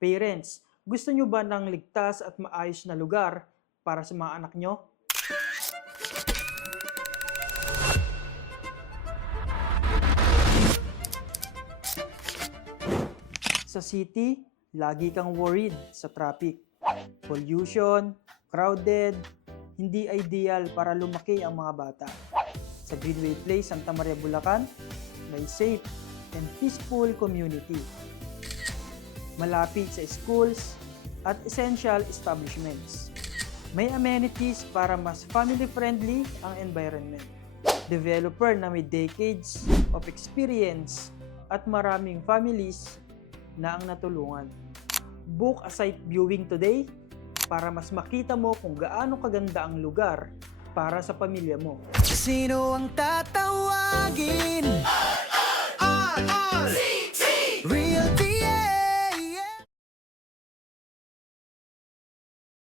Parents, gusto nyo ba ng ligtas at maayos na lugar para sa mga anak nyo? Sa city, lagi kang worried sa traffic. Pollution, crowded, hindi ideal para lumaki ang mga bata. Sa Greenway Place, Santa Maria, Bulacan, may safe and peaceful community. Malapit sa schools at essential establishments. May amenities para mas family-friendly ang environment. Developer na may decades of experience at maraming families na ang natulungan. Book a site viewing today para mas makita mo kung gaano kaganda ang lugar para sa pamilya mo. Sino ang tatawagin? RRCT! Real